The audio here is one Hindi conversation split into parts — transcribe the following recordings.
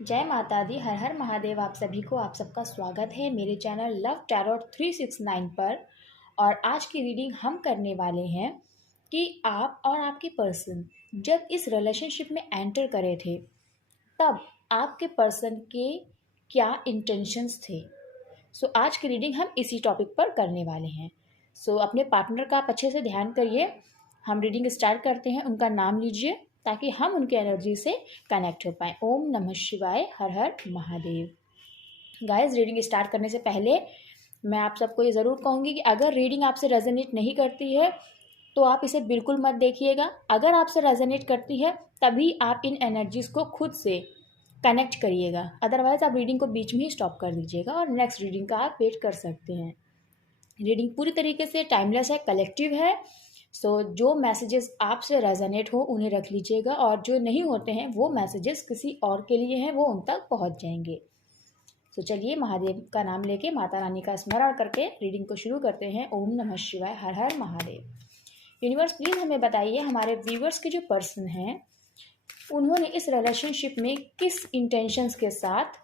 जय माता दी, हर हर महादेव। आप सभी को आप सबका स्वागत है मेरे चैनल लव टैरोट 369 पर। और आज की रीडिंग हम करने वाले हैं कि आप और आपके पर्सन जब इस रिलेशनशिप में एंटर करे थे तब आपके पर्सन के क्या इंटेंशंस थे। आज की रीडिंग हम इसी टॉपिक पर करने वाले हैं। अपने पार्टनर का आप अच्छे से ध्यान करिए। हम रीडिंग स्टार्ट करते हैं। उनका नाम लीजिए ताकि हम उनके एनर्जी से कनेक्ट हो पाए। ओम नमः शिवाय, हर हर महादेव। गाइस, रीडिंग स्टार्ट करने से पहले मैं आप सबको ये ज़रूर कहूँगी कि अगर रीडिंग आपसे रेजोनेट नहीं करती है तो आप इसे बिल्कुल मत देखिएगा। अगर आपसे रेजोनेट करती है तभी आप इन एनर्जीज़ को खुद से कनेक्ट करिएगा, अदरवाइज़ आप रीडिंग को बीच में ही स्टॉप कर दीजिएगा और नेक्स्ट रीडिंग का आप वेट कर सकते हैं। रीडिंग पूरी तरीके से टाइमलेस है, कलेक्टिव है। जो मैसेजेस आपसे रेजोनेट हो उन्हें रख लीजिएगा और जो नहीं होते हैं वो मैसेजेस किसी और के लिए हैं, वो उन तक पहुंच जाएंगे। चलिए महादेव का नाम लेके, माता रानी का स्मरण करके रीडिंग को शुरू करते हैं। ओम नमः शिवाय, हर हर महादेव। यूनिवर्स प्लीज़ हमें बताइए, हमारे व्यूवर्स के जो पर्सन हैं उन्होंने इस रिलेशनशिप में किस इंटेंशंस के साथ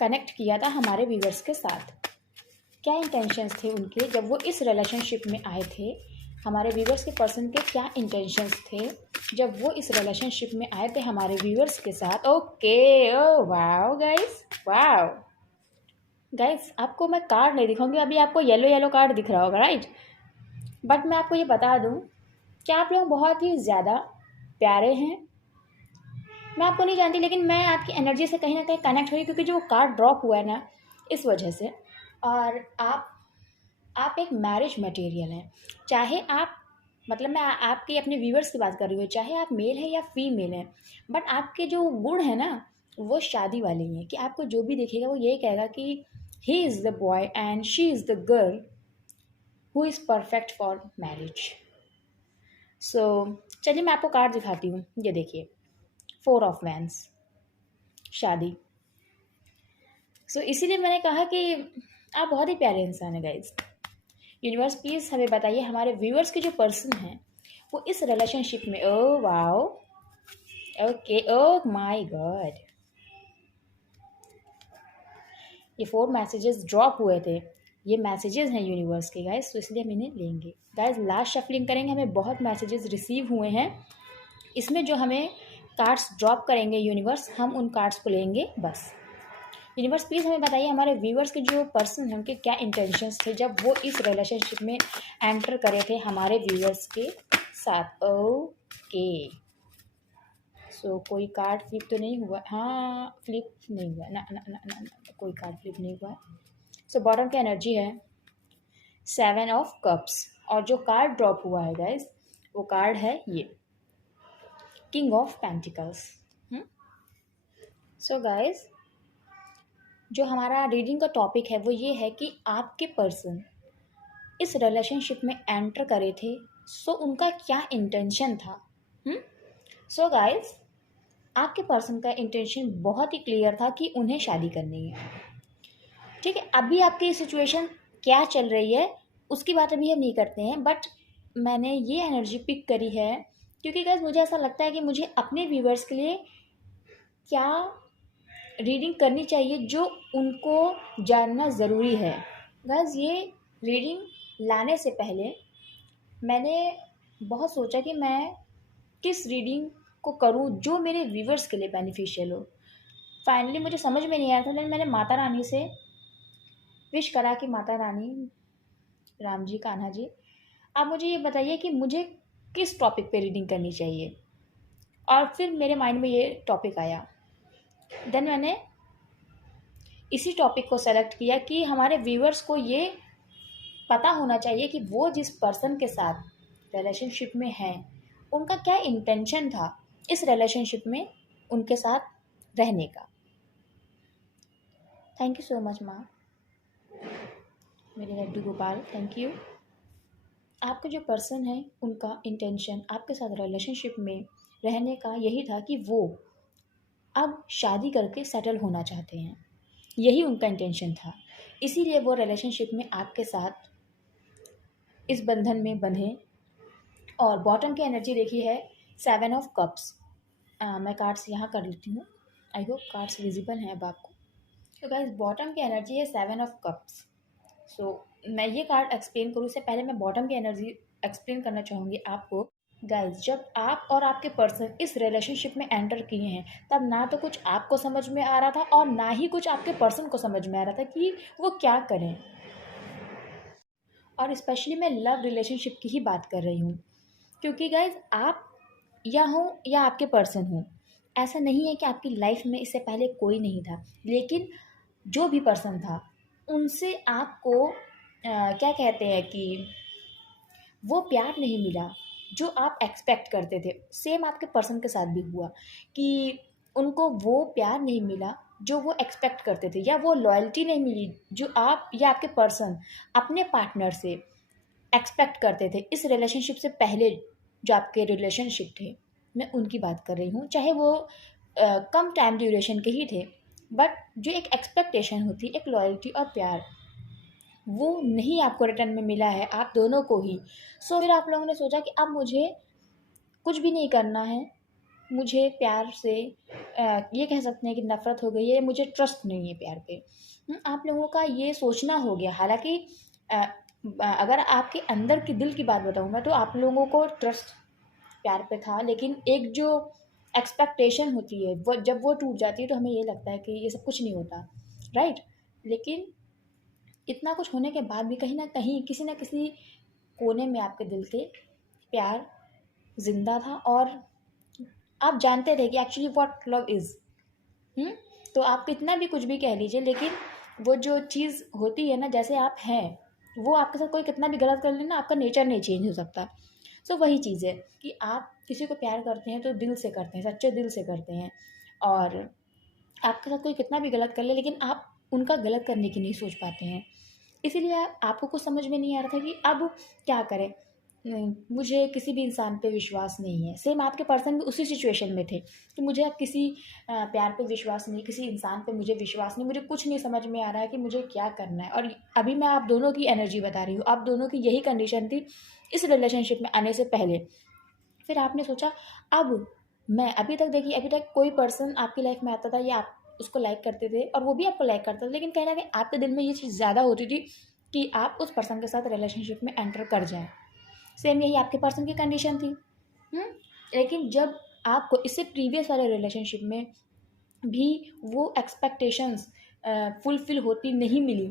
कनेक्ट किया था हमारे व्यूवर्स के साथ। क्या इंटेंशंस थे उनके जब वो इस रिलेशनशिप में आए थे। हमारे व्यूवर्स के पर्सन के क्या इंटेंशंस थे जब वो इस रिलेशनशिप में आए थे हमारे व्यूवर्स के साथ। Okay, oh wow guys, wow guys, आपको मैं कार्ड नहीं दिखाऊंगी। अभी आपको येलो येलो कार्ड दिख रहा होगा, राइट। बट मैं आपको ये बता दूं कि आप लोग बहुत ही ज़्यादा प्यारे हैं। मैं आपको नहीं जानती लेकिन मैं आपकी एनर्जी से कहीं ना कहीं कनेक्ट हुई, क्योंकि जो वो कार्ड ड्रॉप हुआ है ना, इस वजह से। और आप एक मैरिज मटेरियल हैं। चाहे आप, मतलब मैं आपके अपने व्यूवर्स की बात कर रही हूँ, चाहे आप मेल हैं या फीमेल हैं, बट आपके जो गुण है ना वो शादी वाले ही हैं। कि आपको जो भी देखेगा वो यही कहेगा कि he is the boy and she is the girl who is perfect for marriage. चलिए मैं आपको कार्ड दिखाती हूँ। ये देखिए, 4 ऑफ वैंड्स, शादी। इसीलिए मैंने कहा कि आप बहुत ही प्यारे इंसान हैं गाइज। यूनिवर्स प्लीज़ हमें बताइए, हमारे व्यूअर्स के जो पर्सन हैं वो इस रिलेशनशिप में, oh wow, okay, oh my God, ये 4 मैसेजेस ड्रॉप हुए थे। ये मैसेजेस हैं यूनिवर्स के गाइज, इसलिए हम इन्हें लेंगे। गाइज लास्ट शफलिंग करेंगे, हमें बहुत मैसेजेस रिसीव हुए हैं। इसमें जो हमें कार्ड्स ड्रॉप करेंगे यूनिवर्स, हम उन कार्ड्स को लेंगे बस। यूनिवर्स प्लीज़ हमें बताइए, हमारे व्यूवर्स के जो पर्सन हैं उनके क्या इंटेंशंस थे जब वो इस रिलेशनशिप में एंटर करे थे हमारे व्यूवर्स के साथ। ओके, कोई कार्ड फ्लिप तो नहीं हुआ? हाँ, फ्लिप नहीं हुआ ना ना ना ना, ना कोई कार्ड फ्लिप नहीं हुआ। बॉटम की एनर्जी है 7 ऑफ कप्स, और जो कार्ड ड्रॉप हुआ है गाइज वो कार्ड है ये किंग ऑफ पेंटिकल्स। गाइज, जो हमारा रीडिंग का टॉपिक है वो ये है कि आपके पर्सन इस रिलेशनशिप में एंटर करे थे, उनका क्या इंटेंशन था। गाइस, आपके पर्सन का इंटेंशन बहुत ही क्लियर था कि उन्हें शादी करनी है। ठीक है, अभी आपकी सिचुएशन क्या चल रही है उसकी बात अभी हम नहीं करते हैं, बट मैंने ये एनर्जी पिक करी है क्योंकि गाइस मुझे ऐसा लगता है कि मुझे अपने व्यूवर्स के लिए क्या रीडिंग करनी चाहिए जो उनको जानना ज़रूरी है। गाइस, ये रीडिंग लाने से पहले मैंने बहुत सोचा कि मैं किस रीडिंग को करूं जो मेरे व्यूवर्स के लिए बेनिफिशियल हो। फाइनली मुझे समझ में नहीं आया था, लेकिन मैंने माता रानी से विश करा कि माता रानी, राम जी, कान्हा जी, आप मुझे ये बताइए कि मुझे किस टॉपिक पे रीडिंग करनी चाहिए। और फिर मेरे माइंड में ये टॉपिक आया। देन मैंने इसी टॉपिक को सेलेक्ट किया कि हमारे व्यूवर्स को ये पता होना चाहिए कि वो जिस पर्सन के साथ रिलेशनशिप में हैं उनका क्या इंटेंशन था इस रिलेशनशिप में उनके साथ रहने का। थैंक यू सो मच माँ, मेरे लड्डू गोपाल, थैंक यू। आपके जो पर्सन है उनका इंटेंशन आपके साथ रिलेशनशिप में रहने का यही था कि वो अब शादी करके सेटल होना चाहते हैं, यही उनका इंटेंशन था। इसीलिए वो रिलेशनशिप में आपके साथ इस बंधन में बंधे। और बॉटम की एनर्जी देखी है 7 ऑफ कप्स, मैं कार्ड्स यहाँ कर लेती हूँ। आई होप कार्ड्स विजिबल हैं अब आपको। तो गाइस बॉटम की एनर्जी है 7 ऑफ कप्स। सो मैं ये कार्ड एक्सप्लेन करूँ उससे पहले मैं बॉटम की एनर्जी एक्सप्लेन करना चाहूँगी आपको। गाइस जब आप और आपके पर्सन इस रिलेशनशिप में एंटर किए हैं तब ना तो कुछ आपको समझ में आ रहा था और ना ही कुछ आपके पर्सन को समझ में आ रहा था कि वो क्या करें। और स्पेशली मैं लव रिलेशनशिप की ही बात कर रही हूँ, क्योंकि गाइज आप या हो या आपके पर्सन हो, ऐसा नहीं है कि आपकी लाइफ में इससे पहले कोई नहीं था, लेकिन जो भी पर्सन था उनसे आपको क्या कहते हैं कि वो प्यार नहीं मिला जो आप एक्सपेक्ट करते थे। सेम आपके पर्सन के साथ भी हुआ कि उनको वो प्यार नहीं मिला जो वो एक्सपेक्ट करते थे, या वो लॉयल्टी नहीं मिली जो आप या आपके पर्सन अपने पार्टनर से एक्सपेक्ट करते थे इस रिलेशनशिप से पहले। जो आपके रिलेशनशिप थे मैं उनकी बात कर रही हूँ, चाहे वो कम टाइम ड्यूरेशन के ही थे, बट जो एक एक्सपेक्टेशन होती एक लॉयल्टी और प्यार वो नहीं आपको रिटर्न में मिला है आप दोनों को ही। सो फिर आप लोगों ने सोचा कि अब मुझे कुछ भी नहीं करना है, मुझे प्यार से ये कह सकते हैं कि नफ़रत हो गई है, मुझे ट्रस्ट नहीं है प्यार पे। आप लोगों का ये सोचना हो गया। हालाँकि अ, अगर आपके अंदर की दिल की बात बताऊँ मैं तो आप लोगों को ट्रस्ट प्यार पे था, लेकिन एक जो एक्सपेक्टेशन होती है वो जब वो टूट जाती है तो हमें ये लगता है कि ये सब कुछ नहीं होता, राइट? लेकिन इतना कुछ होने के बाद भी कहीं न कहीं किसी न किसी कोने में आपके दिल के प्यार ज़िंदा था और आप जानते थे कि एक्चुअली व्हाट लव इज़। हुँ? तो आप कितना भी कुछ भी कह लीजिए, लेकिन वो जो चीज़ होती है ना, जैसे आप हैं, वो आपके साथ कोई कितना भी गलत कर ले ना, आपका नेचर नहीं चेंज हो सकता। सो वही चीज़ है कि आप किसी को प्यार करते हैं तो दिल से करते हैं, सच्चे दिल से करते हैं। और आपके साथ कोई कितना भी गलत कर ले लेकिन आप उनका गलत करने की नहीं सोच पाते हैं। इसीलिए आपको कुछ समझ में नहीं आ रहा था कि अब क्या करें? मुझे किसी भी इंसान पे विश्वास नहीं है। सेम आपके पर्सन भी उसी सिचुएशन में थे कि मुझे अब किसी प्यार पे विश्वास नहीं, किसी इंसान पे मुझे विश्वास नहीं, मुझे कुछ नहीं समझ में आ रहा है कि मुझे क्या करना है। और अभी मैं आप दोनों की एनर्जी बता रही हूँ, आप दोनों की यही कंडीशन थी इस रिलेशनशिप में आने से पहले। फिर आपने सोचा अब मैं अभी तक देखिए, अभी तक कोई पर्सन आपकी लाइफ में आता था या आप उसको लाइक करते थे और वो भी आपको लाइक करता था, लेकिन कहीं न कहीं आपके दिल में ये चीज़ ज़्यादा होती थी कि आप उस पर्सन के साथ रिलेशनशिप में एंटर कर जाएँ। सेम यही आपके पर्सन की कंडीशन थी। हुँ? लेकिन जब आपको इससे प्रीवियस वाले रिलेशनशिप में भी वो एक्सपेक्टेशंस फुलफ़िल होती नहीं मिली,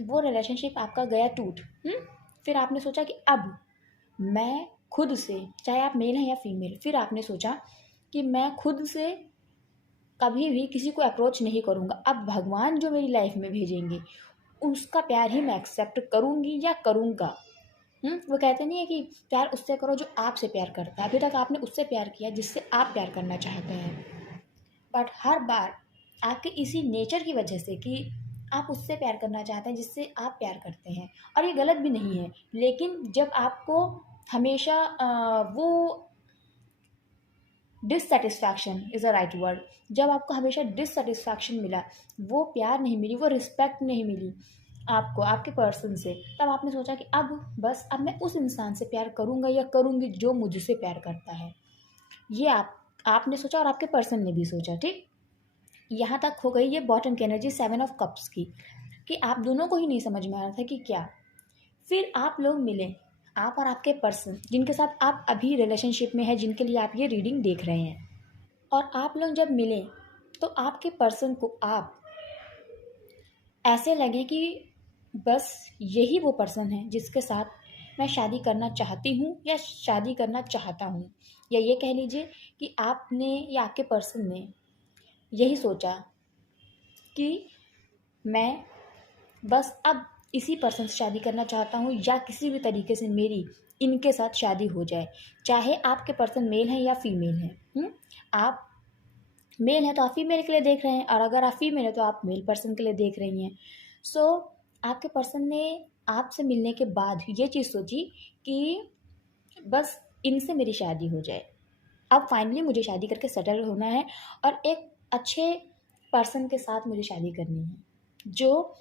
वो रिलेशनशिप आपका गया टूट। हुँ? फिर आपने सोचा कि अब मैं खुद से, चाहे आप मेल हैं या फीमेल, फिर आपने सोचा कि मैं खुद से कभी भी किसी को अप्रोच नहीं करूँगा। अब भगवान जो मेरी लाइफ में भेजेंगे, उसका प्यार ही मैं एक्सेप्ट करूँगी या करूँगा। वो कहते नहीं है कि प्यार उससे करो जो आपसे प्यार करता है। अभी तक आपने उससे प्यार किया जिससे आप प्यार करना चाहते हैं। बट हर बार आपके इसी नेचर की वजह से कि आप उससे प्यार करना चाहते हैं जिससे आप प्यार करते हैं, और ये गलत भी नहीं है। लेकिन जब आपको हमेशा वो dissatisfaction is a right word, जब आपको हमेशा डिससैटिस्फैक्शन मिला, वो प्यार नहीं मिली, वो रिस्पेक्ट नहीं मिली आपको आपके पर्सन से, तब आपने सोचा कि अब बस अब मैं उस इंसान से प्यार करूँगा या करूँगी जो मुझसे प्यार करता है। ये आपने सोचा और आपके पर्सन ने भी सोचा, ठीक? यहाँ तक हो गई ये बॉटम की एनर्जी 7 ऑफ कप्स की, कि आप दोनों को ही नहीं समझ में आ रहा था कि क्या। फिर आप लोग मिले, आप और आपके पर्सन जिनके साथ आप अभी रिलेशनशिप में हैं, जिनके लिए आप ये रीडिंग देख रहे हैं। और आप लोग जब मिले तो आपके पर्सन को आप ऐसे लगे कि बस यही वो पर्सन है जिसके साथ मैं शादी करना चाहती हूँ या शादी करना चाहता हूँ। या ये कह लीजिए कि आपने या आपके पर्सन ने यही सोचा कि मैं बस अब इसी पर्सन से शादी करना चाहता हूँ या किसी भी तरीके से मेरी इनके साथ शादी हो जाए। चाहे आपके पर्सन मेल हैं या फीमेल हैं। आप मेल हैं तो आप फीमेल के लिए देख रहे हैं, और अगर आप फीमेल हैं तो आप मेल पर्सन के लिए देख रही हैं। सो आपके पर्सन ने आपसे मिलने के बाद ये चीज़ सोची कि बस इनसे मेरी शादी हो जाए। अब फाइनली मुझे शादी करके सेटल होना है और एक अच्छे पर्सन के साथ मुझे शादी करनी है, जो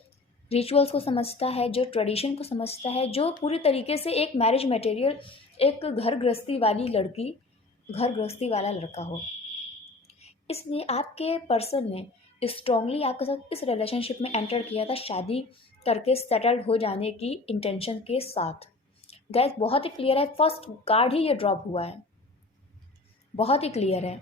रिचुअल्स को समझता है, जो ट्रेडिशन को समझता है, जो पूरी तरीके से एक मैरिज मटेरियल, एक घर गृहस्थी वाली लड़की, घर गृहस्थी वाला लड़का हो। इसलिए आपके पर्सन ने स्ट्रांगली आपके साथ इस रिलेशनशिप में एंटर किया था शादी करके सेटल्ड हो जाने की इंटेंशन के साथ। गैस बहुत ही क्लियर है, फर्स्ट कार्ड ही ये ड्रॉप हुआ है, बहुत ही क्लियर है।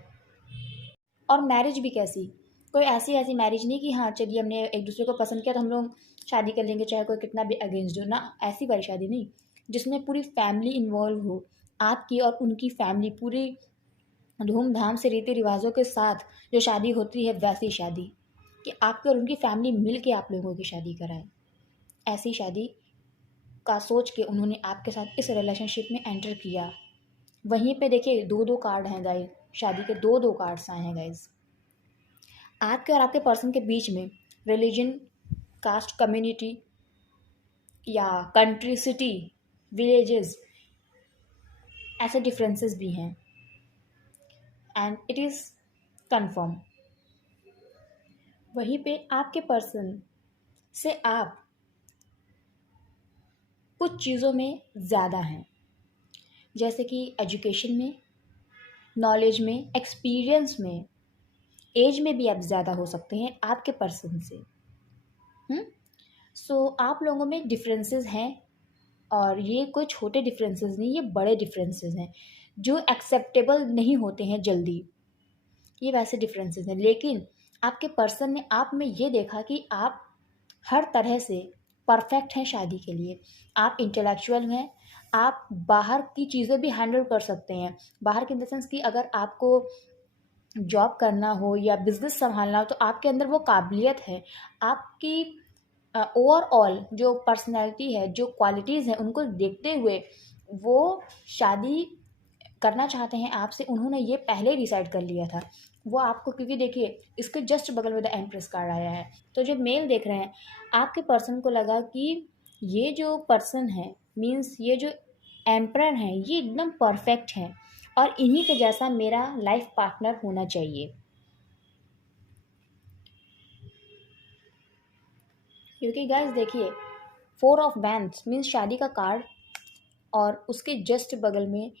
और मैरिज भी कैसी, कोई ऐसी ऐसी मैरिज नहीं कि हाँ चलिए हमने एक दूसरे को पसंद किया तो हम लोग शादी कर लेंगे चाहे कोई कितना भी अगेंस्ट हो ना, ऐसी वाली शादी नहीं, जिसमें पूरी फैमिली इन्वॉल्व हो, आपकी और उनकी फैमिली पूरी धूमधाम से रीति रिवाजों के साथ जो शादी होती है वैसी शादी, कि आपकी और उनकी फैमिली मिल के आप लोगों की शादी कराए। ऐसी शादी का सोच के उन्होंने आपके साथ इस रिलेशनशिप में एंटर किया। वहीं पे देखिए दो दो कार्ड हैं गाइस, शादी के दो दो कार्ड्स आए हैं गाइस। आपके और आपके पर्सन के बीच में रिलीजन, कास्ट, कम्युनिटी या कंट्री, सिटी, विलेजेस, ऐसे डिफरेंसेस भी हैं एंड इट इज़ कंफर्म। वहीं पे आपके पर्सन से आप कुछ चीज़ों में ज़्यादा हैं, जैसे कि एजुकेशन में, नॉलेज में, एक्सपीरियंस में, एज में भी आप ज़्यादा हो सकते हैं आपके पर्सन से। सो आप लोगों में डिफरेंसेस हैं, और ये कोई छोटे डिफरेंसेस नहीं, ये बड़े डिफरेंसेस हैं जो एक्सेप्टेबल नहीं होते हैं जल्दी, ये वैसे डिफरेंसेस हैं। लेकिन आपके पर्सन ने आप में ये देखा कि आप हर तरह से परफेक्ट हैं शादी के लिए। आप इंटेलेक्चुअल हैं, आप बाहर की चीज़ें भी हैंडल कर सकते हैं। बाहर के इन द सेंस कि अगर आपको जॉब करना हो या बिजनेस संभालना हो तो आपके अंदर वो काबिलियत है। आपकी ओवरऑल जो पर्सनैलिटी है, जो क्वालिटीज़ हैं, उनको देखते हुए वो शादी करना चाहते हैं आपसे। उन्होंने ये पहले ही डिसाइड कर लिया था वो आपको, क्योंकि देखिए इसके जस्ट बगल में द एम्प्रेस कार्ड आया है। तो जो मेल देख रहे हैं, आपके पर्सन को लगा कि ये जो पर्सन है, मीन्स ये जो एम्प्रर हैं, ये एकदम परफेक्ट हैं और इन्हीं के जैसा मेरा लाइफ पार्टनर होना चाहिए। क्योंकि गाइस देखिए, 4 ऑफ वैंड्स मीन्स शादी का कार्ड, और उसके जस्ट बगल में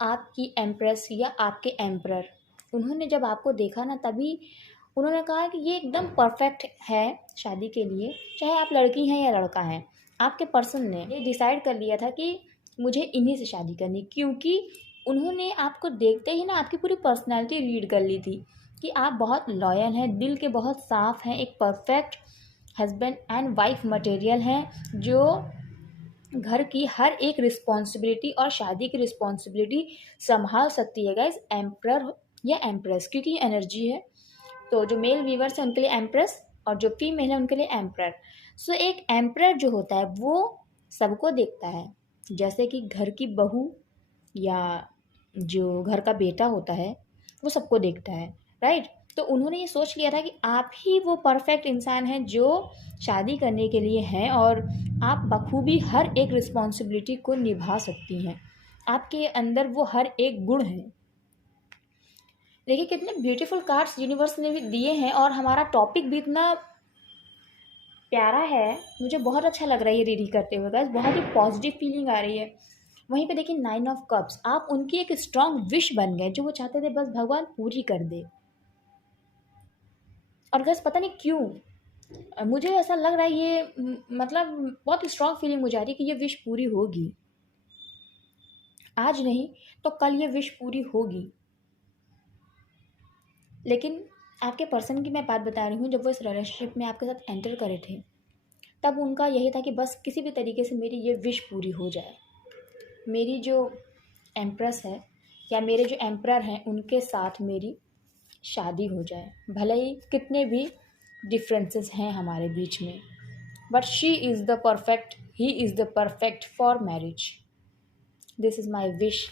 आपकी एम्प्रेस या आपके एम्प्रर। उन्होंने जब आपको देखा ना, तभी उन्होंने कहा कि ये एकदम परफेक्ट है शादी के लिए, चाहे आप लड़की हैं या लड़का हैं। आपके पर्सन ने ये डिसाइड कर लिया था कि मुझे इन्हीं से शादी करनी, क्योंकि उन्होंने आपको देखते ही ना आपकी पूरी पर्सनैलिटी रीड कर ली थी कि आप बहुत लॉयल हैं, दिल के बहुत साफ़ हैं, एक perfect husband and wife material हैं जो घर की हर एक रिस्पॉन्सिबिलिटी और शादी की रिस्पॉन्सिबिलिटी संभाल सकती है गाइज। एम्प्रर या एम्प्रेस, क्योंकि ये एनर्जी है। तो जो मेल व्यूवर्स हैं उनके लिए एम्प्रेस, और जो फीमेल है उनके लिए एम्प्रर। सो एक एम्प्रर जो होता है वो सबको देखता है, जैसे कि घर की बहू या जो घर का बेटा होता है वो सबको देखता है, राइट। तो उन्होंने ये सोच लिया था कि आप ही वो परफेक्ट इंसान हैं जो शादी करने के लिए हैं, और आप बखूबी हर एक रिस्पॉन्सिबिलिटी को निभा सकती हैं। आपके अंदर वो हर एक गुण है। देखिए कितने ब्यूटीफुल कार्ड्स यूनिवर्स ने भी दिए हैं, और हमारा टॉपिक भी इतना प्यारा है। मुझे बहुत अच्छा लग रहा है ये रीडिंग करते हुए गाइस, बहुत ही पॉजिटिव फीलिंग आ रही है। वहीं पे देखिए 9 ऑफ कप्स, आप उनकी एक स्ट्रांग विश बन गए, जो वो चाहते थे बस भगवान पूरी कर दे। और गाइस पता नहीं क्यों मुझे ऐसा लग रहा है ये मतलब बहुत स्ट्रांग फीलिंग मुझे आ रही है कि ये विश पूरी होगी। आज नहीं तो कल ये विश पूरी होगी। लेकिन आपके पर्सन की मैं बात बता रही हूँ, जब वो इस रिलेशनशिप में आपके साथ एंटर करे थे तब उनका यही था कि बस किसी भी तरीके से मेरी ये विश पूरी हो जाए, मेरी जो एम्प्रेस है या मेरे जो एम्प्रर हैं उनके साथ मेरी शादी हो जाए। भले ही कितने भी डिफरेंसेस हैं हमारे बीच में, but she is the perfect, he is the perfect for marriage. This is my wish.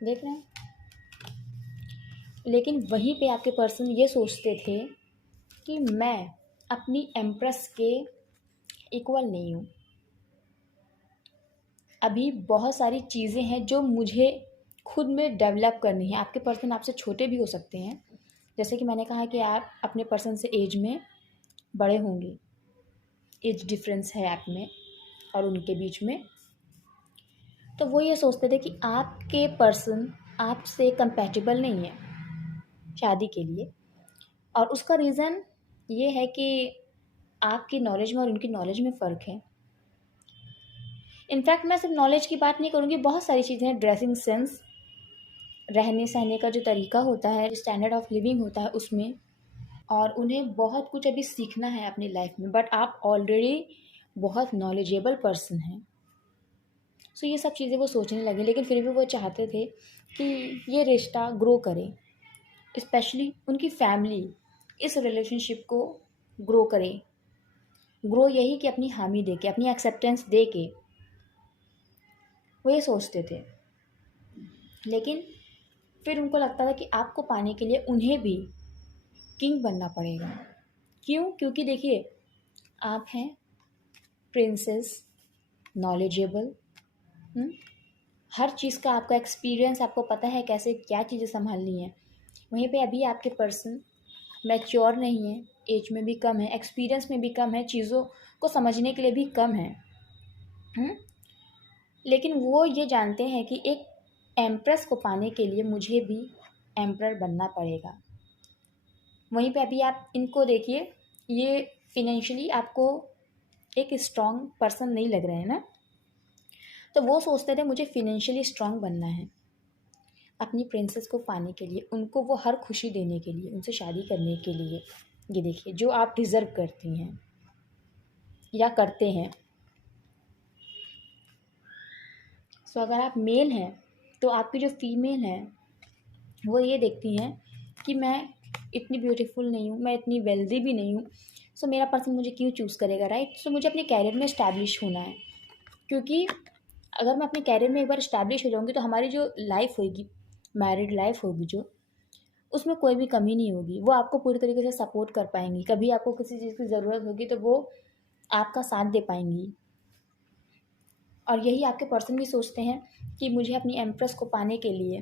देख रहे हैं। लेकिन वहीं पे आपके पर्सन ये सोचते थे कि मैं अपनी एम्प्रेस के इक्वल नहीं हूँ। अभी बहुत सारी चीज़ें हैं जो मुझे खुद में डेवलप करनी है। आपके पर्सन आपसे छोटे भी हो सकते हैं, जैसे कि मैंने कहा कि आप अपने पर्सन से एज में बड़े होंगे, एज डिफरेंस है आप में और उनके बीच में। तो वो ये सोचते थे कि आपके पर्सन आपसे कंपैटिबल नहीं है शादी के लिए। और उसका रीज़न ये है कि आपकी नॉलेज में और उनकी नॉलेज में फ़र्क है। इनफैक्ट मैं सिर्फ नॉलेज की बात नहीं करूँगी, बहुत सारी चीज़ें हैं, ड्रेसिंग सेंस, रहने सहने का जो तरीका होता है, स्टैंडर्ड ऑफ लिविंग होता है उसमें, और उन्हें बहुत कुछ अभी सीखना है अपनी लाइफ में। बट आप ऑलरेडी बहुत नॉलेजेबल पर्सन हैं, सो ये सब चीज़ें वो सोचने लगे। लेकिन फिर भी वो चाहते थे कि ये रिश्ता ग्रो करे, स्पेशली उनकी फैमिली इस रिलेशनशिप को ग्रो करे। ग्रो यही कि अपनी हामी दे के, अपनी एक्सेप्टेंस दे के, वो ये सोचते थे। लेकिन फिर उनको लगता था कि आपको पाने के लिए उन्हें भी किंग बनना पड़ेगा। क्यों? क्योंकि देखिए, आप हैं प्रिंसेस, नॉलेजेबल, हर चीज़ का आपका एक्सपीरियंस, आपको पता है कैसे क्या चीज़ें संभालनी है। वहीं पे अभी आपके पर्सन मैच्योर नहीं है, एज में भी कम है, एक्सपीरियंस में भी कम है, चीज़ों को समझने के लिए भी कम है। लेकिन वो ये जानते हैं कि एक एम्प्रेस को पाने के लिए मुझे भी एम्परर बनना पड़ेगा। वहीं पे अभी आप इनको देखिए, ये फिनेंशियली आपको एक स्ट्रॉन्ग पर्सन नहीं लग रहे हैं ना, तो वो सोचते थे मुझे फिनेंशियली स्ट्रॉन्ग बनना है अपनी प्रिंसेस को पाने के लिए, उनको वो हर खुशी देने के लिए, उनसे शादी करने के लिए। ये देखिए, जो आप डिज़र्व करती हैं या करते हैं। सो अगर आप मेल हैं तो आपकी जो फीमेल हैं वो ये देखती हैं कि मैं इतनी ब्यूटीफुल नहीं हूँ, मैं इतनी वेल्दी भी नहीं हूँ, सो मेरा पर्सन मुझे क्यों चूज़ करेगा, राइट? सो मुझे अपने कैरियर में इस्टेब्लिश होना है, क्योंकि अगर मैं अपने कैरियर में एक बार इस्टेब्लिश हो जाऊँगी तो हमारी जो लाइफ होगी, मैरिड लाइफ होगी जो, उसमें कोई भी कमी नहीं होगी। वो आपको पूरी तरीके से सपोर्ट कर पाएंगी, कभी आपको किसी चीज़ की ज़रूरत होगी तो वो आपका साथ दे पाएंगी। और यही आपके पर्सन भी सोचते हैं कि मुझे अपनी एम्प्रेस को पाने के लिए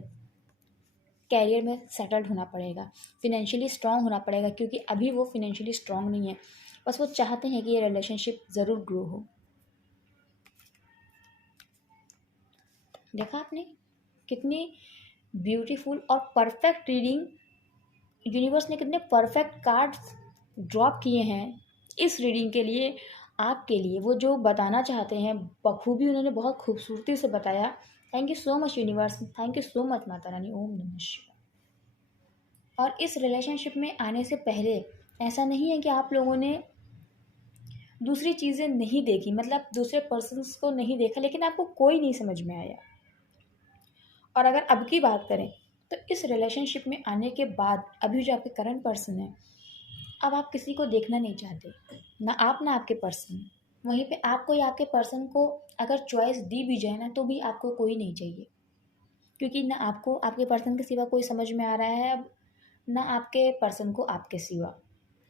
कैरियर में सेटल्ड होना पड़ेगा, फिनेंशियली स्ट्रांग होना पड़ेगा, क्योंकि अभी वो फिनेंशियली स्ट्रांग नहीं है। बस वो चाहते हैं कि ये रिलेशनशिप ज़रूर ग्रो हो। देखा आपने कितनी ब्यूटीफुल और परफेक्ट रीडिंग, यूनिवर्स ने कितने परफेक्ट कार्ड्स ड्रॉप किए हैं इस रीडिंग के लिए, आपके लिए। वो जो बताना चाहते हैं बखूबी उन्होंने बहुत खूबसूरती से बताया। Thank you so much universe, thank you so much Mata Rani. ओम नमः शिवाय। और इस रिलेशनशिप में आने से पहले ऐसा नहीं है कि आप लोगों ने दूसरी चीज़ें नहीं देखी, मतलब दूसरे पर्सन्स को नहीं देखा, लेकिन आपको कोई नहीं समझ में आया। और अगर अब की बात करें तो इस रिलेशनशिप में आने के बाद अभी जो आपके करंट पर्सन है, अब आप किसी को देखना नहीं चाहते, ना आप ना आपके पर्सन। वहीं पे आपको या आपके पर्सन को अगर चॉइस दी भी जाए ना तो भी आपको कोई नहीं चाहिए, क्योंकि ना आपको आपके पर्सन के सिवा कोई समझ में आ रहा है अब, ना आपके पर्सन को आपके सिवा,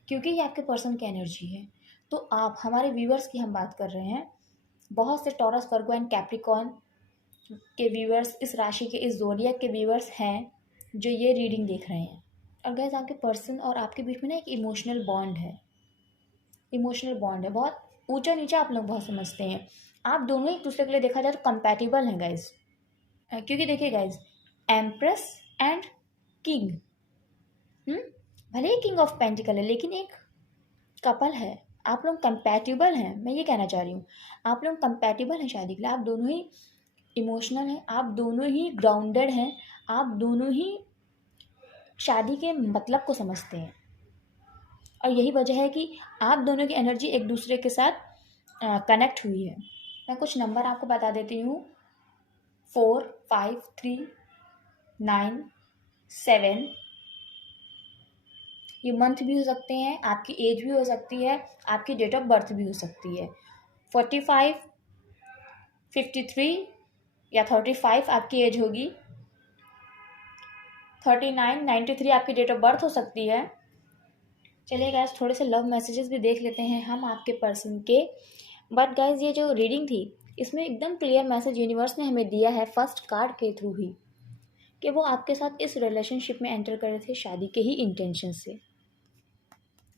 क्योंकि ये आपके पर्सन की एनर्जी है। तो आप, हमारे व्यूअर्स की हम बात कर रहे हैं, बहुत से टॉरस, वर्गो एंड कैप्रिकॉर्न के व्यूअर्स, इस राशि के, इस ज़ोडिएक के व्यूअर्स हैं जो ये रीडिंग देख रहे हैं। और गाइस, आपके पर्सन और आपके बीच में ना एक इमोशनल बॉन्ड है, इमोशनल बॉन्ड है, बहुत ऊंचा नीचा आप लोग बहुत समझते हैं। आप दोनों एक दूसरे के लिए देखा जाए तो कंपैटिबल हैं गाइस, क्योंकि देखिए गाइस, एम्प्रेस एंड किंग, भले ही किंग ऑफ पेंटिकल है लेकिन एक कपल है, आप लोग कंपैटिबल हैं, मैं ये कहना चाह रही हूँ। आप लोग कंपैटिबल हैं शादी के लिए, आप दोनों ही इमोशनल हैं, आप दोनों ही ग्राउंडेड हैं, आप दोनों ही शादी के मतलब को समझते हैं। और यही वजह है कि आप दोनों की एनर्जी एक दूसरे के साथ कनेक्ट हुई है। मैं कुछ नंबर आपको बता देती हूँ, 4, 5, 3, 9, 7। ये मंथ भी हो सकते हैं, आपकी एज भी हो सकती है, आपकी डेट ऑफ बर्थ भी हो सकती है। 45, 53 या 35 आपकी एज होगी, 39, 93 आपकी डेट ऑफ बर्थ हो सकती है। चलिए गाइस, थोड़े से लव मैसेजेस भी देख लेते हैं हम आपके पर्सन के। बट गाइस, ये जो रीडिंग थी इसमें एकदम क्लियर मैसेज यूनिवर्स ने हमें दिया है फर्स्ट कार्ड के थ्रू ही, कि वो आपके साथ इस रिलेशनशिप में एंटर कर रहे थे शादी के ही इंटेंशन से।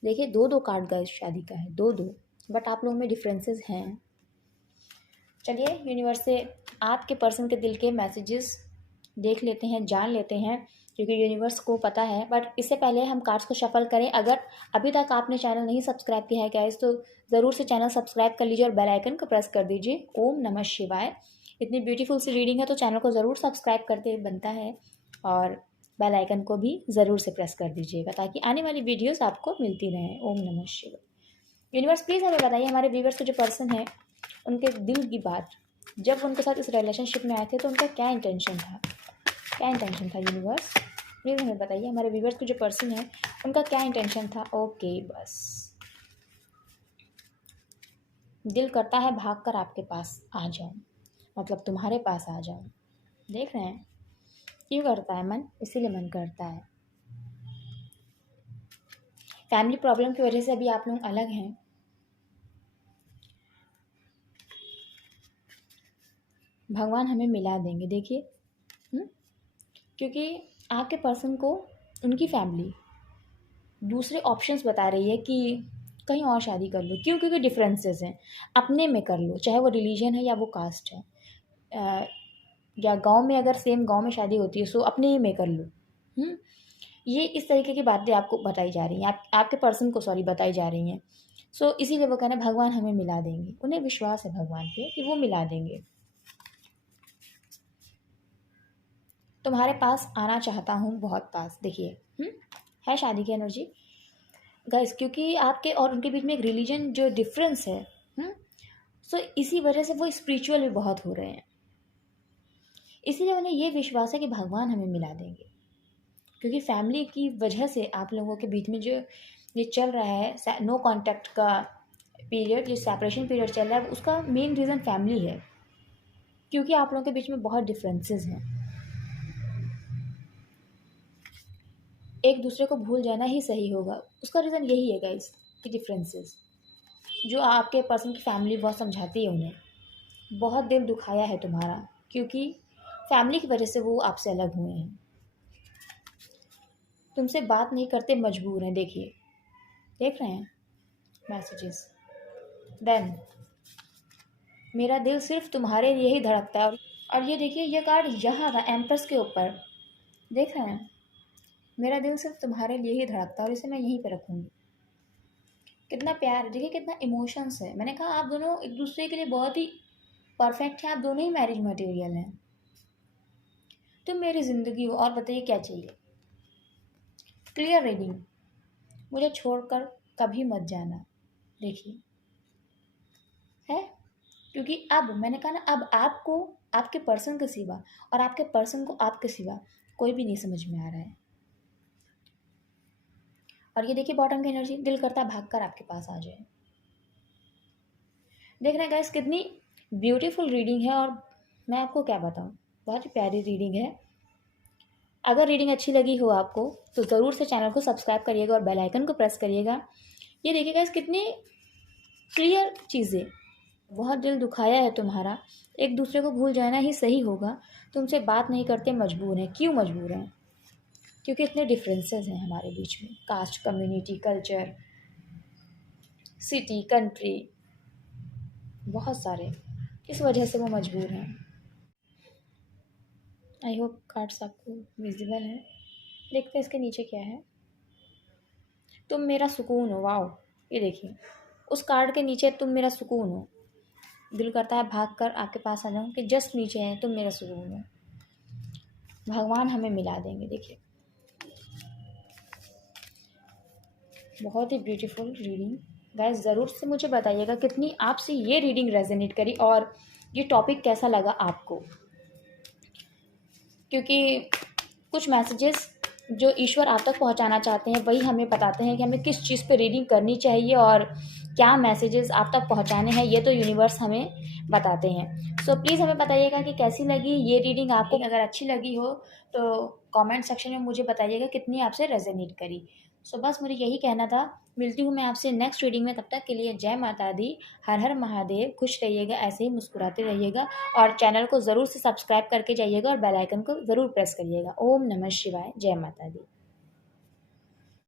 देखिए, दो कार्ड गाइस शादी का है, दो, बट आप लोगों में डिफरेंसेस हैं। चलिए यूनिवर्स से आपके पर्सन के दिल के मैसेजेस देख लेते हैं, जान लेते हैं, क्योंकि यूनिवर्स को पता है। बट इससे पहले हम कार्ड्स को शफल करें। अगर अभी तक आपने चैनल नहीं सब्सक्राइब किया है गाइस, तो ज़रूर से चैनल सब्सक्राइब कर लीजिए और बेल आइकन को प्रेस कर दीजिए। ओम नमः शिवाय। इतनी ब्यूटीफुल सी रीडिंग है तो चैनल को ज़रूर सब्सक्राइब करते बनता है, और बेल आइकन को भी ज़रूर से प्रेस कर दीजिएगा ताकि आने वाली वीडियोस आपको मिलती रहें। ओम नमः शिवाय। यूनिवर्स प्लीज़ हमें बताइए, हमारे व्यूवर्स के जो पर्सन है उनके दिल की बात, जब उनके साथ इस रिलेशनशिप में आए थे तो उनका क्या इंटेंशन था, क्या इंटेंशन था यूनिवर्स, प्लीज़ हमें बताइए। हमारे व्यूवर्स के जो पर्सन है उनका क्या इंटेंशन था। ओके, बस दिल करता है भाग कर आपके पास आ जाऊं, मतलब तुम्हारे पास आ जाऊं। देख रहे हैं क्यों करता है मन, इसीलिए मन करता है। फैमिली प्रॉब्लम की वजह से अभी आप लोग अलग हैं। भगवान हमें मिला देंगे, देखिए। क्योंकि आपके पर्सन को उनकी फैमिली दूसरे ऑप्शंस बता रही है कि कहीं और शादी कर लो। क्यों? क्योंकि डिफरेंसेस हैं। अपने में कर लो, चाहे वो रिलीजन है या वो कास्ट है, या गांव में अगर सेम गांव में शादी होती है सो अपने ही में कर लो। ये इस तरीके की बातें आपको बताई जा रही हैं, आपके पर्सन को सॉरी बताई जा रही हैं। सो इसीलिए वो कहना भगवान हमें मिला देंगे। उन्हें विश्वास है भगवान पे कि वो मिला देंगे। तुम्हारे पास आना चाहता हूँ बहुत पास, देखिए है शादी की एनर्जी गाइस, क्योंकि आपके और उनके बीच में एक रिलीजन जो डिफरेंस है। सो इसी वजह से वो स्पिरिचुअल भी बहुत हो रहे हैं। इसीलिए उन्हें ये विश्वास है कि भगवान हमें मिला देंगे, क्योंकि फैमिली की वजह से आप लोगों के बीच में जो ये चल रहा है नो कांटेक्ट का पीरियड, जो सेपरेशन पीरियड चल रहा है, उसका मेन रीज़न फैमिली है, क्योंकि आप लोगों के बीच में बहुत डिफरेंसेस हैं। एक दूसरे को भूल जाना ही सही होगा, उसका रीज़न यही है गाइस कि डिफरेंसेस, जो आपके पर्सन की फैमिली बहुत समझाती है उन्हें, बहुत दिल दुखाया है तुम्हारा, क्योंकि फैमिली की वजह से वो आपसे अलग हुए हैं, तुमसे बात नहीं करते, मजबूर हैं। देखिए, देख रहे हैं मैसेजेस। देन मेरा दिल सिर्फ तुम्हारे लिए ही धड़कता है। और ये देखिए, ये कार्ड यहाँ था एम्प्रेस के ऊपर, देख रहे हैं। मेरा दिल सिर्फ तुम्हारे लिए ही धड़कता है और इसे मैं यहीं पर रखूँगी। कितना प्यार, देखिए कितना इमोशंस है। मैंने कहा आप दोनों एक दूसरे के लिए बहुत ही परफेक्ट हैं, आप दोनों ही मैरिज मटेरियल हैं। तुम मेरी ज़िंदगी हो, और बताइए क्या चाहिए। क्लियर रीडिंग, मुझे छोड़कर कभी मत जाना। देखिए है, क्योंकि अब मैंने कहा ना, अब आपको आपके पर्सन के सिवा और आपके पर्सन को आपके सिवा कोई भी नहीं समझ में आ रहा है। और ये देखिए बॉटम की एनर्जी, दिल करता है भाग कर आपके पास आ जाए। देख रहे हैं गाइस कितनी ब्यूटीफुल रीडिंग है, और मैं आपको क्या बताऊं, बहुत ही प्यारी रीडिंग है। अगर रीडिंग अच्छी लगी हो आपको तो ज़रूर से चैनल को सब्सक्राइब करिएगा और बेल आइकन को प्रेस करिएगा। ये देखिए गाइस कितनी क्लियर चीज़ें, बहुत दिल दुखाया है तुम्हारा, एक दूसरे को भूल जाना ही सही होगा, तुमसे बात नहीं करते, मजबूर हैं। क्यों मजबूर हैं? क्योंकि इतने डिफरेंसेस हैं हमारे बीच में, caste, community, culture, city, country, बहुत सारे, इस वजह से वो मजबूर हैं। आई होप कार्ड्स आपको विजिबल है। देखते हैं इसके नीचे क्या है। तुम मेरा सुकून हो, वाओ। ये देखिए उस कार्ड के नीचे तुम मेरा सुकून हो, दिल करता है भाग कर आपके पास आ जाऊं, कि जस्ट नीचे है तुम मेरा सुकून हो, भगवान हमें मिला देंगे। देखिए बहुत ही ब्यूटीफुल रीडिंग गाइस, ज़रूर से मुझे बताइएगा कितनी आपसे ये रीडिंग रेजोनेट करी और ये टॉपिक कैसा लगा आपको, क्योंकि कुछ मैसेजेस जो ईश्वर आप तक पहुंचाना चाहते हैं वही हमें बताते हैं कि हमें किस चीज़ पे रीडिंग करनी चाहिए और क्या मैसेजेस आप तक पहुंचाने हैं, ये तो यूनिवर्स हमें बताते हैं। सो प्लीज़ हमें बताइएगा कि कैसी लगी ये रीडिंग आपको। अगर अच्छी लगी हो तो कमेंट सेक्शन में मुझे बताइएगा कितनी आपसे रेजोनेट करी। सो बस मुझे यही कहना था। मिलती हूँ मैं आपसे नेक्स्ट रीडिंग में, तब तक के लिए जय माता दी, हर हर महादेव। खुश रहिएगा, ऐसे ही मुस्कुराते रहिएगा, और चैनल को ज़रूर से सब्सक्राइब करके जाइएगा और बेल आइकन को ज़रूर प्रेस करिएगा। ओम नमः शिवाय, जय माता दी।